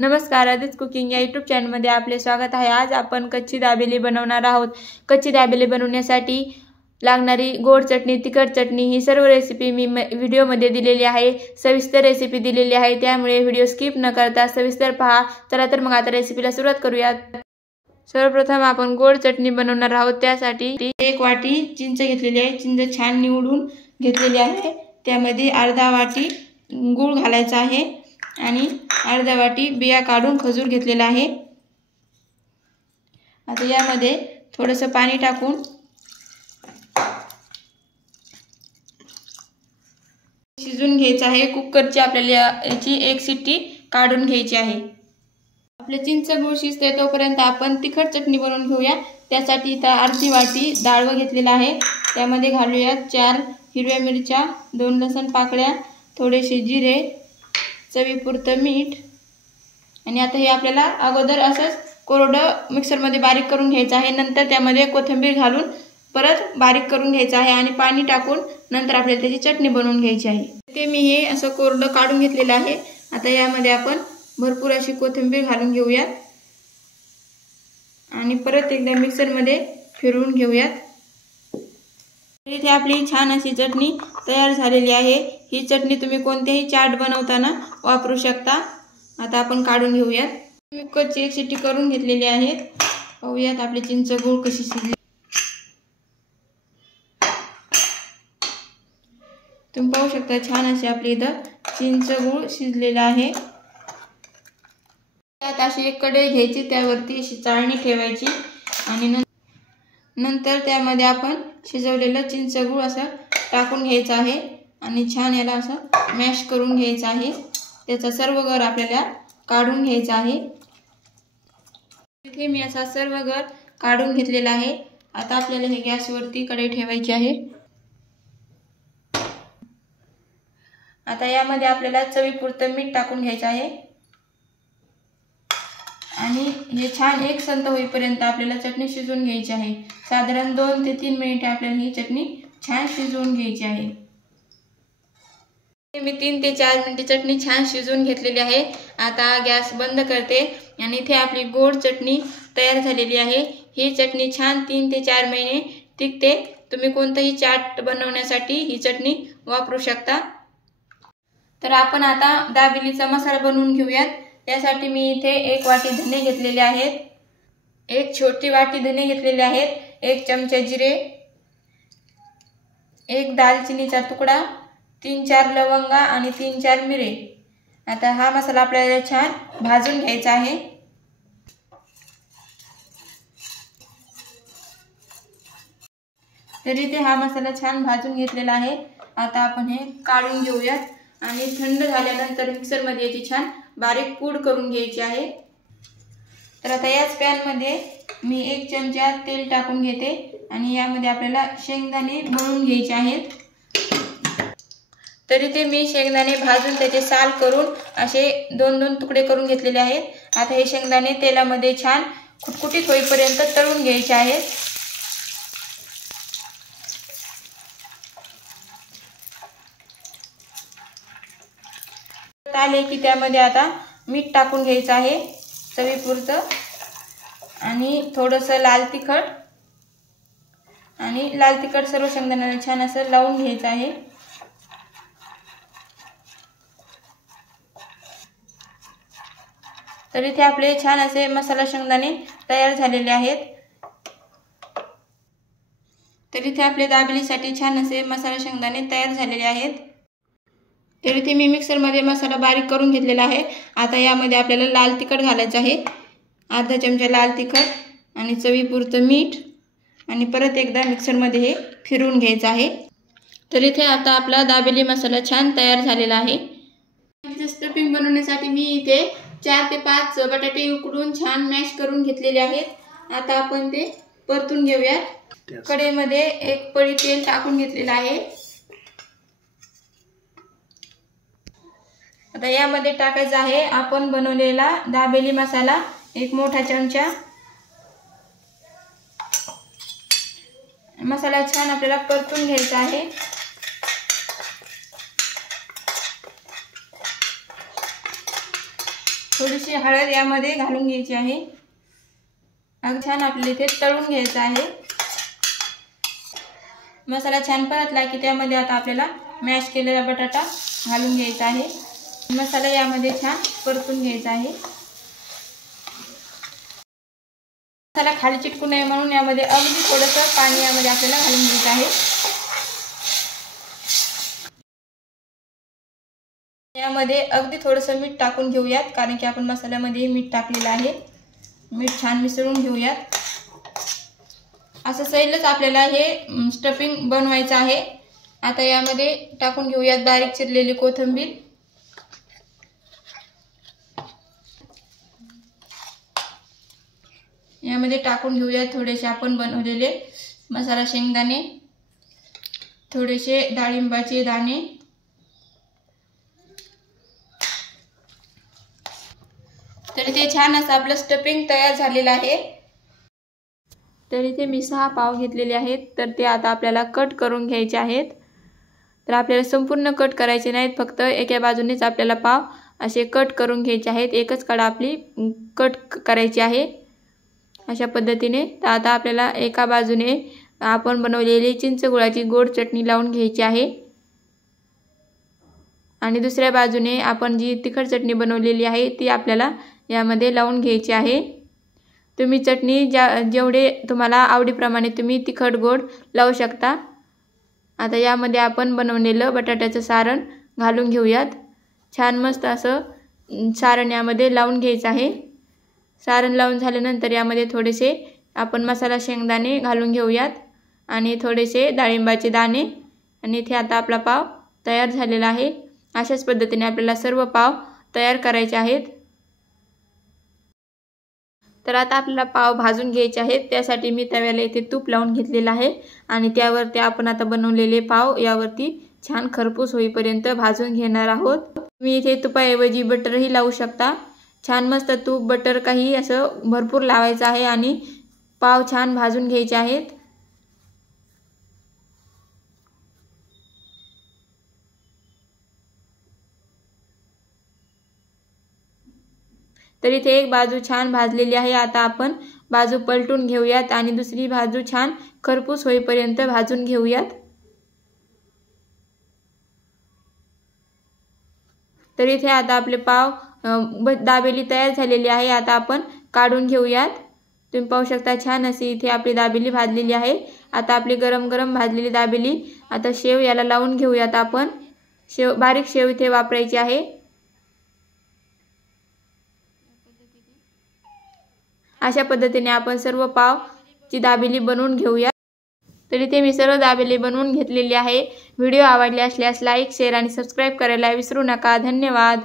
नमस्कार, आदित्य कुकिंग या यूट्यूब चॅनलमध्ये आपले स्वागत आहे। आज आपण कच्ची दाबेली बनवणार आहोत। कच्ची दाबेली बनवण्यासाठी लागणारी गोड चटणी, तिखट चटणी ही सर्व रेसिपी मी व्हिडिओमध्ये दिलेली आहे। सविस्तर रेसिपी दिलेली आहे, त्यामुळे व्हिडिओ स्किप न करता सविस्तर पहा। चला तर मग आता रेसिपीला सुरुवात करूयात। सर्वप्रथम आपण गोड चटणी बनवणार आहोत। त्यासाठी 1 वाटी चिंच घेतलेली आहे। चिंच छान निवडून घेतलेली आहे। त्यामध्ये अर्धा वाटी गूळ घालायचा आहे आणि अर्धा वाटी बिया काढून खजूर घेतलेला आहे। आता यामध्ये थोडंसं पाणी टाकून शिजवून घ्यायचं आहे। कुकरची आपल्याला याची 1 शिट्टी काढून घ्यायची आहे। आपले चिंच गूळ शिजते तोपर्यंत आपण तिखट चटणी बनवून घेऊया। त्यासाठी इथं अर्धी वाटी डाळव घेतलेला आहे। त्यामध्ये घालूया 4 हिरव्या मिरच्या, 2 लसूण पाकळ्या, थोडेसे जिरे, चवीपुरतं मीठ आणि आता हे आपल्याला अगोदर असंच कोरडं मिक्सरमध्ये बारीक करून घ्यायचं आहे। नंतर त्यामध्ये कोथिंबीर घालून परत बारीक करून घ्यायचं आहे आणि पाणी टाकून नंतर आपल्याला त्याची चटणी बनवून घ्यायची आहे। ते मी हे असं कोरडं काढून घेतलेलं आहे। आता यामध्ये आपण भरपूर अशी कोथिंबीर घालून घेऊयात आणि परत एकदा मिक्सरमध्ये फिरवून घेऊयात। इथे आपली छान अशी चटणी तयार झालेली आहे। ही चटणी तुम्ही कोणतेही चाट बनवताना वापरू शकता। आता आपण काढून घेऊयात। कुकरची 1 शिट्टी करून घेतलेली आहे। पाहूयात आपली चिंच गूळ कशी शिजली। तुम्ही पाहू शकता छान अशी आपली इथं चिंच गूळ शिजलेला आहे। त्यात अशी एक कढई घ्यायची, त्यावरती अशी चाळणी ठेवायची आणि नंतर त्यामध्ये आपण शिजवलेलं चिंच गूळ असं टाकून घ्यायचं आहे आणि छान याला असं मॅश करून घ्यायचं आहे। त्याचा सर्व गर आपल्याला काढून घ्यायचा आहे। इथे मी असा सर्व गर काढून घेतलेला आहे। आता आपल्याला हे गॅसवरती कढई ठेवायची आहे। आता यामध्ये आपल्याला चवीपुरतं मीठ टाकून घ्यायचं आहे आणि हे छान एकसंत होईपर्यंत आपल्याला चटणी शिजवून घ्यायची आहे। साधारण 2 ते 3 मिनिटे आपल्याला ही चटणी छान शिजवून घ्यायची आहे। मी 3 ते 4 मिनिटे चटणी छान शिजवून घेतलेली आहे। आता गॅस बंद करते आणि इथे आपली गोड चटणी तयार झालेली आहे। ही चटणी छान 3 ते 4 महिने टिकते। तुम्ही कोणताही चाट बनवण्यासाठी ही चटणी वापरू शकता। तर आपण आता दाबेलीचा मसाला बनवून घेऊयात। त्यासाठी मी इथे 1 वाटी धने घेतलेले आहेत, 1 छोटी वाटी धने घेतलेले आहेत, 1 चमचा जिरे, 1 दालचिनीचा तुकडा, 3-4 लवंगा आणि 3-4 मिरे। आता हा मसाला आपल्याला छान भाजून घ्यायचा आहे। तरी इथे हा मसाला छान भाजून घेतलेला आहे। आता आपण हे काढून घेऊयात आणि थंड झाल्यानंतर मिक्सरमध्ये याची छान बारीक पूड करून घ्यायची आहे। तर आता याच पॅनमध्ये मी 1 चमचा तेल टाकून घेते आणि यामध्ये आपल्याला शेंगदाणे मळून घ्यायचे आहेत। तरी ते मी शेंगदाणे भाजून त्याचे साल करून असे 2-2 तुकडे करून घेतलेले आहेत। आता हे शेंगदाणे तेलामध्ये छान खुटखुटीत होईपर्यंत तळून घ्यायचे आहेत। आले की त्यामध्ये आता मीठ टाकून घ्यायचं आहे चवीपुरतं आणि थोडंसं लाल तिखट आणि लाल तिखट सर्व शेंगदाण्याला छान असं लावून घ्यायचं आहे। तर इथे आपले छान असे मसाला शेंगदाणे तयार झालेले आहेत। तर इथे आपले दाबेलीसाठी छान असे मसाला शेंगदाणे तयार झालेले आहेत। तर इथे मी मिक्सरमध्ये मसाला बारीक करून घेतलेला आहे। आता यामध्ये आपल्याला लाल तिखट घालायचं आहे, अर्धा चमचा लाल तिखट आणि चवीपुरतं मीठ आणि परत एकदा मिक्सरमध्ये हे फिरवून घ्यायचं आहे। तर इथे आता आपला दाबेली मसाला छान तयार झालेला आहे। स्टफिंग बनवण्यासाठी मी इथे 4 ते 5 बटाटे उकडून छान मॅश करून घेतलेले आहेत। आता आपण ते परतून घेऊयात। कढईमध्ये 1 पळी तेल टाकून घेतलेलं आहे। आता यामध्ये टाकायचा आहे आपण बनवलेला दाबेली मसाला, 1 मोठा चमचा। मसाला छान आपल्याला परतून घ्यायचा आहे। थोडीशी हळद यामध्ये घालून घ्यायची आहे। अगदी छान आपल्याला इथे तळून घ्यायचं आहे। मसाला छान परतला की त्यामध्ये आता आपल्याला मॅश केलेला बटाटा घालून घ्यायचा आहे। मसाला यामध्ये छान परतून घ्यायचा आहे। मसाला खाली चिटकू नये म्हणून यामध्ये अगदी थोडंसं पाणी यामध्ये आपल्याला घालून घ्यायचं आहे। यामध्ये अगदी थोडंसं मीठ टाकून घेऊयात, कारण की आपण मसाल्यामध्ये मीठ टाकलेलं आहे। मीठ छान मिसळून घेऊयात। असं सैलच आपल्याला हे स्टफिंग बनवायचं आहे। आता यामध्ये टाकून घेऊयात बारीक चिरलेली कोथिंबीर, यामध्ये टाकून घेऊयात थोडेसे आपण बनवलेले मसाला शेंगदाणे, थोडेसे डाळिंबाचे दाणे, तर ते छान असं आपलं स्टफिंग तयार झालेलं आहे। तर इथे मी 6 पाव घेतलेले आहेत, तर ते आता आपल्याला कट करून घ्यायचे आहेत। तर आपल्याला संपूर्ण कट करायचे नाहीत, फक्त एका बाजूनेच आपल्याला पाव असे कट करून घ्यायचे आहेत। एकच कडा आपली कट करायची आहे अशा पद्धतीने। तर आता आपल्याला एका बाजूने आपण बनवलेली चिंचगुळाची गोड चटणी लावून घ्यायची आहे आणि दुसऱ्या बाजूने आपण जी तिखट चटणी बनवलेली आहे ती आपल्याला यामध्ये लावून घ्यायची आहे। तुम्ही चटणी जेवढे तुम्हाला आवडीप्रमाणे तुम्ही तिखट गोड लावू शकता। आता यामध्ये आपण बनवलेलं बटाट्याचं सारण घालून घेऊयात। छान मस्त असं सारण यामध्ये लावून घ्यायचं आहे। सारण लावून झाल्यानंतर यामध्ये थोडेसे आपण मसाला शेंगदाणे घालून घेऊयात आणि थोडेसे डाळिंबाचे दाणे, आणि इथे आता आपला पाव तयार झालेला आहे। अशाच पद्धतीने आपल्याला सर्व पाव तयार करायचे आहेत। तर आता आपल्याला पाव भाजून घ्यायचे आहेत। त्यासाठी मी तव्याला इथे तूप लावून घेतलेलं आहे आणि त्यावरती आपण आता बनवलेले पाव यावरती छान खरपूस होईपर्यंत भाजून घेणार आहोत। मी इथे तुपाऐवजी बटरही लावू शकता। छान मस्त तूप बटर काही असं भरपूर लावायचं आहे आणि पाव छान भाजून घ्यायचे आहेत। तर इथे एक बाजू छान भाजलेली आहे। आता आपण बाजू पलटून घेऊयात आणि दुसरी बाजू छान खरपूस होईपर्यंत भाजून घेऊयात। तर इथे आता आपले पाव दाबेली तयार झालेली आहे। आता आपण काढून घेऊयात। तुम्ही पाहू शकता छान अशी इथे आपली दाबेली भाजलेली आहे। आता आपली गरम गरम भाजलेली दाबेली आता शेव याला लावून घेऊयात आपण। शेव बारीक शेव इथे वापरायची आहे। अशा पद्धतीने आपण सर्व पाव ची दाबेली बनवून घेऊया। तर इथे मी सर्व दाबेली बनवून घेतलेली आहे। व्हिडिओ आवडले असल्यास लाईक, शेअर आणि सबस्क्राइब करायला विसरू नका। धन्यवाद।